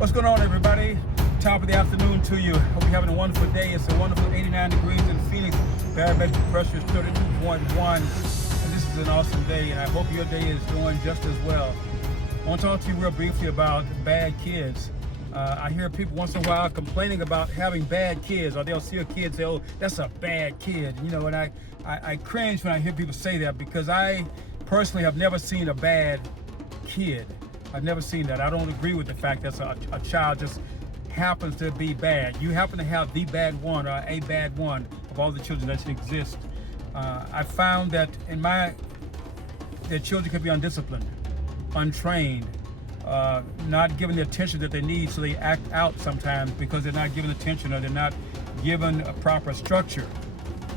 What's going on, everybody? Top of the afternoon to you. Hope you're having a wonderful day. It's a wonderful 89 degrees in Phoenix. Barometric pressure is 32.1. And this is an awesome day, and I hope your day is going just as well. I want to talk to you real briefly about bad kids. I hear people once in a while complaining about having bad kids, or they'll see a kid and say, oh, that's a bad kid. You know, and I cringe when I hear people say that, because I personally have never seen a bad kid. I've never seen that. I don't agree with the fact that a child just happens to be bad. You happen to have the bad one, or a bad one, of all the children that exist. I found that that children can be undisciplined, untrained, not given the attention that they need, so they act out sometimes because they're not given attention, or they're not given a proper structure.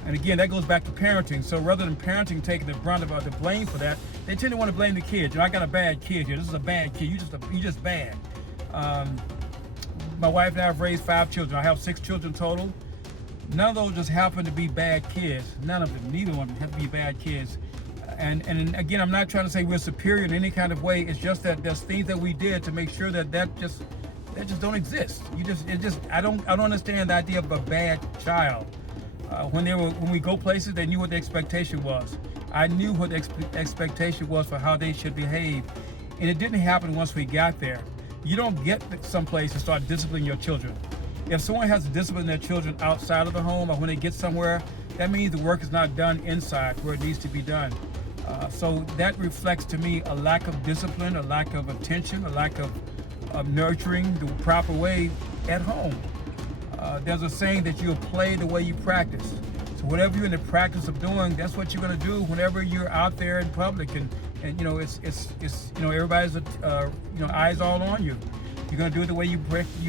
And again, that goes back to parenting. So rather than parenting taking the brunt of the blame for that, they tend to want to blame the kids. You know, I got a bad kid here. This is a bad kid. You just bad. My wife and I have raised 5 children. I have 6 children total. None of those just happen to be bad kids. None of them. Neither one of them have to be bad kids. And again, I'm not trying to say we're superior in any kind of way. It's just that there's things that we did to make sure that just don't exist. I don't understand the idea of a bad child. When we go places, they knew what the expectation was. I knew what the expectation was for how they should behave, and it didn't happen once we got there. You don't get someplace and start disciplining your children. If someone has to discipline their children outside of the home, or when they get somewhere, that means the work is not done inside where it needs to be done. So that reflects to me a lack of discipline, a lack of attention, a lack of nurturing the proper way at home. There's a saying that you'll play the way you practice. So whatever you're in the practice of doing, that's what you're going to do whenever you're out there in public, and you know it's you know, everybody's eyes all on you. You're going to do it the way you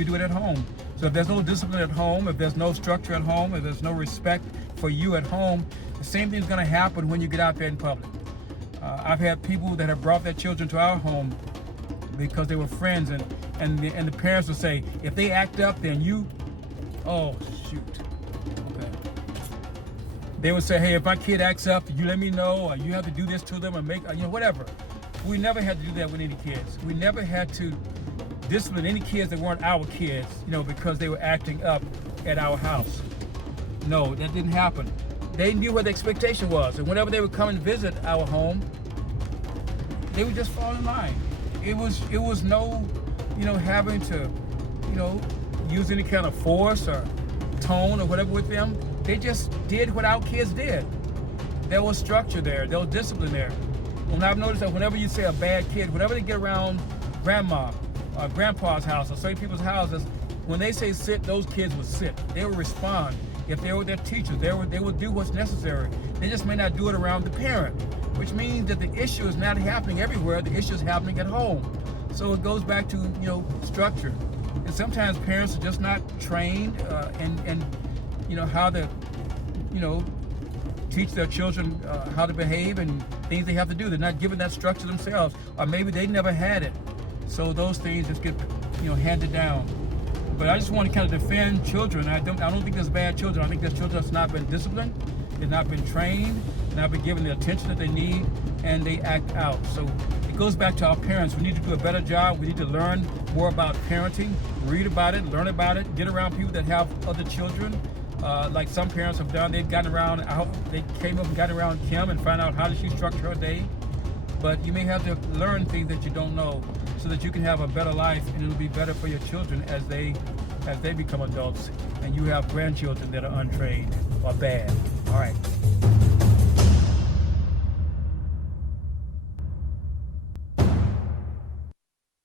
do it at home. So if there's no discipline at home, if there's no structure at home, if there's no respect for you at home, the same thing's going to happen when you get out there in public. I've had people that have brought their children to our home because they were friends, and the parents will say, if they act up, then you. Oh, shoot. Okay. They would say, hey, if my kid acts up, you let me know, or you have to do this to them, or whatever. We never had to do that with any kids. We never had to discipline any kids that weren't our kids, because they were acting up at our house. No, that didn't happen. They knew what the expectation was, and whenever they would come and visit our home, they would just fall in line. It was no, having to, use any kind of force or tone or whatever with them. They just did what our kids did. There was structure there. There was discipline there. And I've noticed that whenever you say a bad kid, whenever they get around grandma or grandpa's house or certain people's houses, when they say sit, those kids would sit. They would respond. If they were their teachers, they would do what's necessary. They just may not do it around the parent, which means that the issue is not happening everywhere. The issue is happening at home. So it goes back to, structure. And sometimes parents are just not trained and how to, teach their children how to behave and things they have to do. They're not given that structure themselves, or maybe they never had it. So those things just get, handed down. But I just want to kind of defend children. I don't think there's bad children. I think there's children that's not been disciplined, they've not been trained, not been given the attention that they need, and they act out. So it goes back to our parents. We need to do a better job. We need to learn more about parenting, read about it, learn about it, get around people that have other children. Like some parents have done, they've gotten around, they came up and got around Kim and find out how does she structure her day. But you may have to learn things that you don't know so that you can have a better life, and it'll be better for your children as they become adults and you have grandchildren that are untrained or bad. All right.